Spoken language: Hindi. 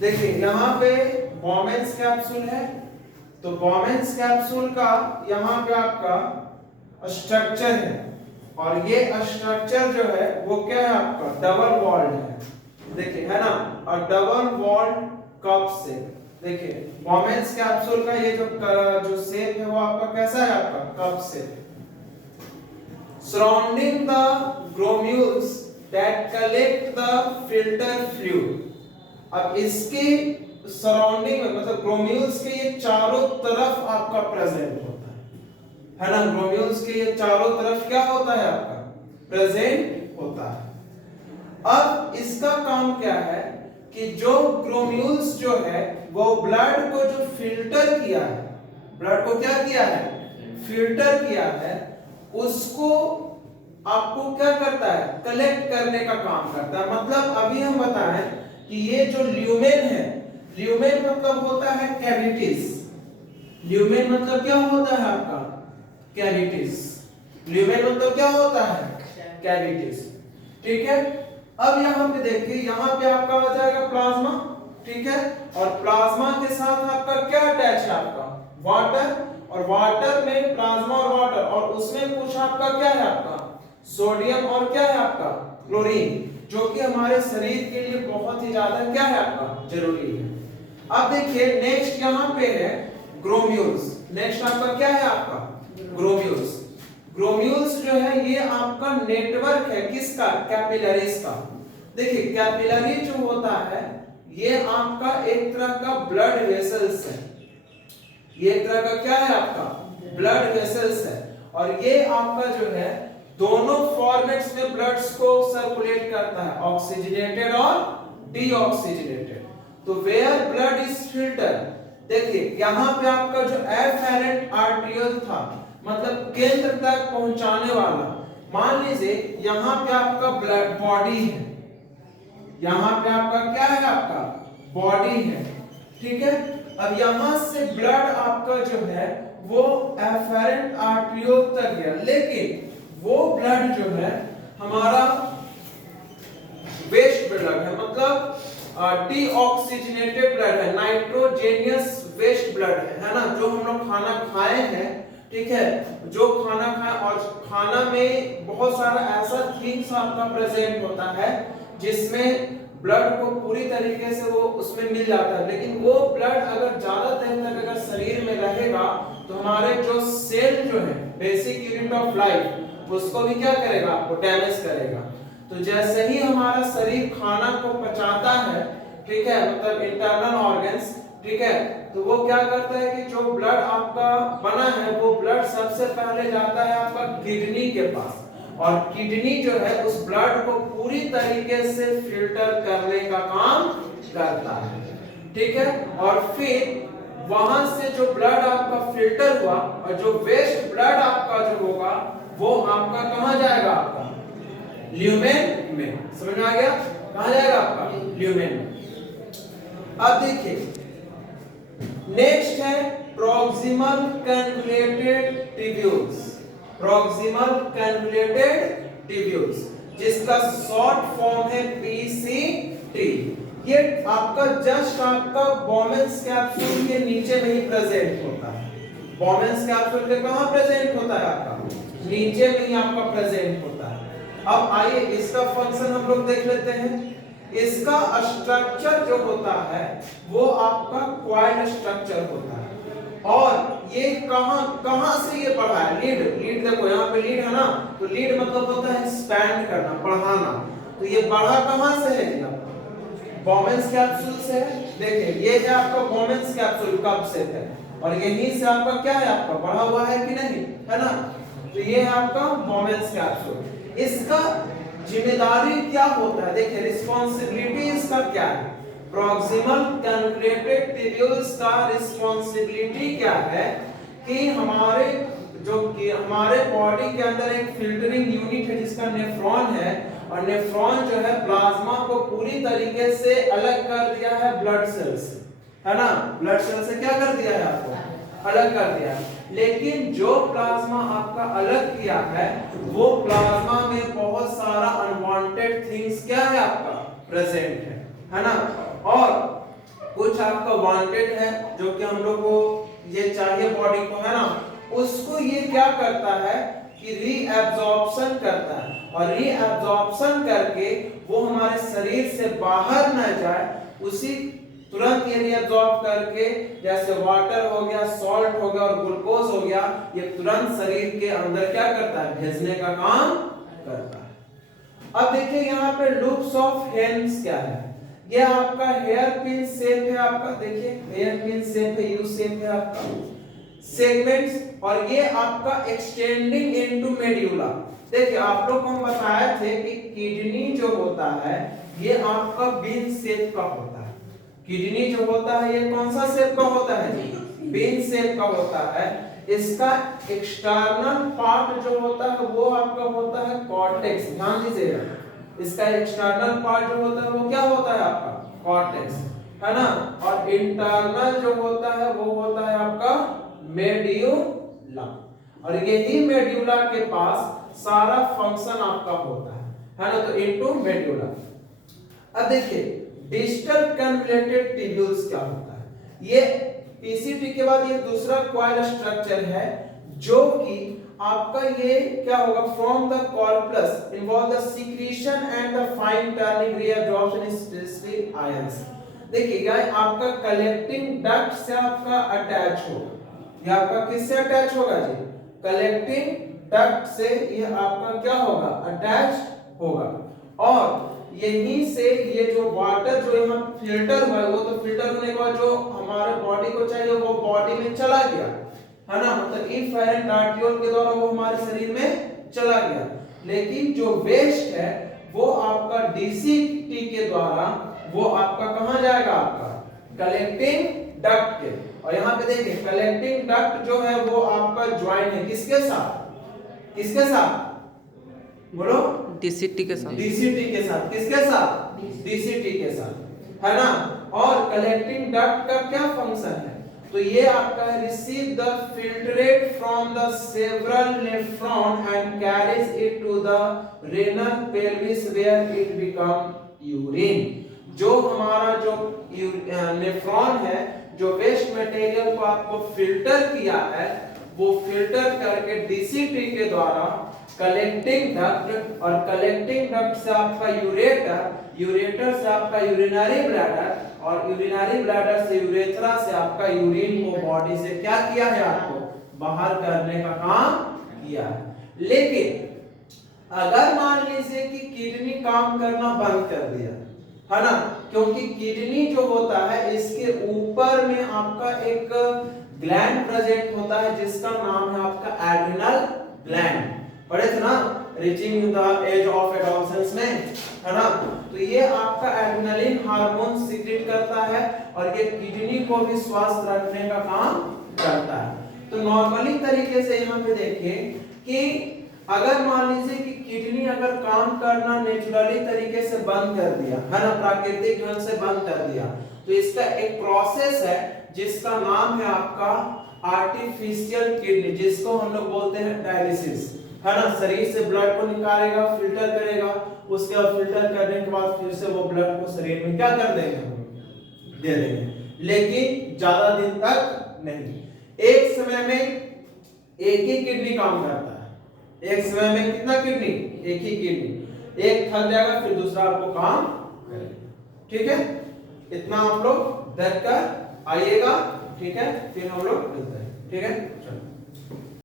देखिए यहाँ पे बॉमेंस कैप्सूल है, तो बॉमेंस कैप्सूल का यहाँ पे आपका स्ट्रक्चर है और ये स्ट्रक्चर जो है वो क्या है आपका डबल वॉल्ड है, देखिए है ना, और डबल वॉल्ड कप से। देखिए बॉमेंस कैप्सूल का ये जो शेप है वो आपका कैसा है, आपका कप से। Surrounding the glomerulus that collect the filter fluid. अब इसके सराउंडिंग में मतलब ग्लोम्युल्स के ये चारों तरफ आपका प्रेजेंट होता है ना, ग्लोम्युल्स के ये चारों तरफ क्या होता है आपका प्रेजेंट होता है। अब इसका काम क्या है कि जो ग्लोम्युल्स जो है वो ब्लड को जो फिल्टर किया है, ब्लड को क्या किया है, फिल्टर किया है, उसको आपको क्या करता है, कलेक्ट करने का काम करता है। मतलब अभी हम बताएं कि ये जो ल्यूमेन है, ल्यूमेन मतलब होता है कैविटीज, ल्यूमेन मतलब क्या होता है आपका कैविटीज, ल्यूमेन मतलब क्या होता है कैविटीज, ठीक है। अब यहाँ पे देखिए, यहाँ पे आपका हो जाएगा प्लाज्मा, ठीक है, और प्लाज्मा के साथ आपका क्या अटैच है, आपका वाटर, और वाटर में प्लाज्मा और वाटर, और उसमें कुछ आपका क्या है, आपका सोडियम और क्या है आपका क्लोरीन, जो कि हमारे शरीर के लिए बहुत ही ज्यादा क्या है आपका जरूरी है। अब देखिए नेक्स्ट यहाँ पे है ग्लोम्युल्स, नेक्स्ट आपका क्या है आपका ग्लोम्युल्स। ग्लोम्युल्स जो है ये आपका नेटवर्क है किसका, कैपिलरीज का। देखिए कैपिलरी जो होता है ये आपका एक तरह का ब्लड वेसल्स है, ये एक तरह का क्या है आपका ब्लड वेसल्स है, और ये आपका जो है दोनों फॉर्मेट्स में ब्लड्स को सर्कुलेट करता है, ऑक्सीजनेटेड और डीऑक्सीजनेटेड। तो वेयर ब्लड इज फिल्टर, देखिए यहाँ पे आपका जो एफेरेंट आर्टेरियल था मतलब केंद्र तक पहुंचाने वाला, मान लीजिए यहाँ पे आपका ब्लड बॉडी है, यहाँ पे आपका क्या है आपका बॉडी है, ठीक है। अब यहाँ से ब्लड आपका जो है वो एफेरेंट आर्टेरियल तक गया, लेकिन वो ब्लड जो है हमारा वेस्ट ब्लड है, मतलब डीऑक्सीजनेटेड ब्लड है, नाइट्रोजेनियस वेस्ट ब्लड है ना, जो हम लोग खाना खाए हैं, ठीक है, जो खाना खाए और खाना में बहुत सारा ऐसा थिंग्स आपका प्रेजेंट होता है जिसमें ब्लड को पूरी तरीके से वो उसमें मिल जाता है, लेकिन वो ब्लड अगर ज्यादा देर तक अगर शरीर में रहेगा तो हमारे जो सेल जो है बेसिक यूनिट ऑफ लाइफ उसको भी क्या करेगा, आपको डैमेज करेगा। तो जैसे ही हमारा शरीर खाना को पचाता है, ठीक है, मतलब इंटरनल ऑर्गन्स, ठीक है, तो वो क्या करता है कि जो ब्लड आपका बना है वो ब्लड सबसे पहले जाता है आपका किडनी के पास, और किडनी जो है उस ब्लड को पूरी तरीके से फिल्टर करने का काम करता है, ठीक है, और फिर वहां से जो ब्लड आपका फिल्टर हुआ और जो वेस्ट ब्लड आपका जो होगा वो आपका कहां जाएगा, आपका ल्यूमेन में। समझ में आ गया, कहां जाएगा आपका ल्यूमेन में। अब देखिए नेक्स्ट है proximal convoluted tubules, proximal convoluted tubules जिसका शॉर्ट फॉर्म है पीसीटी। ये आपका जस्ट आपका बॉमेंस कैप्सूल के नीचे में ही प्रेजेंट होता है, बॉमेंस कैप्सूल के कहां प्रेजेंट होता है, आपका नीचे में ही आपका प्रेजेंट होता है। अब आइए इसका फंक्शन हम लोग देख लेते हैं। इसका स्ट्रक्चर जो होता है वो आपका क्वाइल स्ट्रक्चर होता है, और ये कहां से ये बढ़ा है, लीड, लीड देखो यहाँ पे लीड है ना, तो लीड मतलब होता है एक्सपैंड करना, बढ़ाना, तो ये बढ़ा कहां से है, बॉमेंस कैप्सूल से है। देखिए ये है आपका बॉमेंस कैप्सूल कब से है, और यहीं से आपका क्या है, आपका बढ़ा हुआ है कि नहीं, है ना, तो ये है आपका बॉमेंस कैप्सूल। इसका जिम्मेदारी क्या होता है, देखिए रिस्पांसिबिलिटी इसका क्या है, प्रॉक्सिमल कन्वोल्यूटेड ट्यूब्यूल्स का रिस्पांसिबिलिटी क्या है कि हमारे बॉडी के अंदर एक फिल्टरिंग यूनिट है जिसका नेफ्रॉन है, और नेफ्रॉन जो है प्लाज्मा को पूरी तरीके से अलग कर दिया है ब्लड सेल से, है ना, ब्लड सेल से क्या कर दिया है, आपको अलग कर दिया है। लेकिन जो प्लाज्मा आपका अलग किया है वो प्लाज्मा में बहुत सारा अनवांटेड थिंग्स क्या है आपका प्रेजेंट है ना, और कुछ आपका वांटेड है जो कि हम लोग को ये चाहिए बॉडी को, है ना, उसको ये क्या करता है कि रीअब्जॉर्प्शन करता है, और रीअब्जॉर्प्शन करके वो हमारे शरीर से बाहर न जाए, उसी तुरंत ये रीअब्जॉर्ब करके, जैसे वाटर हो गया, सॉल्ट हो गया और ग्लूकोज हो गया, ये तुरंत शरीर के अंदर क्या करता है, भेजने का काम करता है। अब देखिए यहाँ पे लूप्स ऑफ हैंड्स क्या है, ये आपका हेयर पिन शेप है, आपका देखिए हेयर पिन शेप है, यू शेप है आपका सेगमेंट्स, और ये आपका एक्सटेंडिंग इनटू मेड्यूला। देखिए आप लोग को हम बताए थे कि किडनी जो होता है ये आपका बीन शेप का होता है, किडनी जो होता है ये कौन सा शेप का होता है जी, बीन शेप का होता है। इसका एक्सटर्नल पार्ट जो होता है वो आपका होता है कॉर्टेक्स, ध्यान दीजिएगा, इसका एक्सटर्नल पार्ट जो होता है वो क्या होता है आपका कॉर्टेक्स, है ना, और इंटरनल जो होता है वो होता है आपका मेड्यूला, और यही मेड्यूला के पास सारा फंक्शन आपका होता है ना, तो इनटू मेड्यूला। अब देखिए डिस्टल कन्वोल्यूटेड ट्यूब्यूल्स क्या होता है, ये पीसीटी के बाद ये दूसरा कॉइल स्ट्रक्चर है जो कि आपका ये क्या होगा, from the corpus involve the secretion and the fine turning reabsorption specially ions. देखिए ये आपका कलेक्टिंग डक्ट से आपका अटैच होगा, ये आपका किससे अटैच होगा जी, कलेक्टिंग डक्ट से ये आपका क्या होगा, अटैच होगा, और यहीं से ये जो वाटर जो यहाँ फिल्टर हुआ है वो तो फिल्टर होने के बाद जो हमारे बॉडी को चाहिए वो बॉडी में चला गया, है ना, मतलब इफेरेंट आर्टियोल के द्वारा वो हमारे शरीर में चला गया, लेकिन जो वेस्ट है वो आपका डीसीटी के द्वारा वो आपका कहां जाएगा, आपका कलेक्टिंग डक्ट के, और यहाँ पे देखिए कलेक्टिंग डक्ट जो है वो आपका ज्वाइन है किसके साथ, किसके साथ बोलो, डीसीटी के साथ, डीसीटी के साथ, किसके साथ, डीसीटी के साथ, है ना, और कलेक्टिंग डक्ट का क्या फंक्शन है, तो ये आपका receive the filtrate from the several nephron and carries it to the renal pelvis where it become urine. जो हमारा जो नेफ्रॉन है जो वेस्ट मटेरियल को आपको फिल्टर किया है वो फिल्टर करके डीसीटी के द्वारा कलेक्टिंग डक्ट, और कलेक्टिंग डक्ट से आपका यूरेटर, यूरेटर से आपका यूरिनरी ब्लैडर, और यूरिनरी ब्लैडर से यूरेथ्रा से आपका यूरिन को बॉडी से क्या किया है, आपको बाहर करने का काम किया है। लेकिन अगर मान लीजिए कि किडनी काम करना बंद कर दिया, है ना, क्योंकि किडनी जो होता है इसके ऊपर में आपका एक ग्लैंड प्रेजेंट होता है जिसका नाम है आपका एड्रिनल ग्लैंड, पढ़े थे ना, reaching the age of adolescence में, है ना, तो ये आपका एड्रेनालिन हार्मोन सीक्रेट करता है और ये किडनी को भी स्वस्थ रखने का काम करता है। तो नॉर्मली तरीके से यहाँ पे देखिए कि अगर मान लीजिए कि किडनी अगर काम करना नेचुरली तरीके से बंद कर दिया, है ना, प्राकृतिक ढंग से बंद कर दिया, तो इसका एक प्रोसेस है जिसका नाम है आपका आर्टिफिशियल किडनी, जिसको हम लोग बोलते हैं डायलिसिस, है ना, शरीर से ब्लड को निकालेगा, फिल्टर करेगा, उसके बाद फिल्टर करने के बाद फिर से वो ब्लड को शरीर में क्या कर देंगे, दे देंगे, लेकिन ज्यादा दिन तक नहीं। एक समय में एक ही किडनी काम करता है, एक समय में कितना किडनी, एक ही किडनी, एक थक जाएगा फिर दूसरा आपको काम करेगा, ठीक है, इतना आप लोग देख कर आइएगा, ठीक है, फिर हम लोग मिलते हैं, ठीक है, चलो।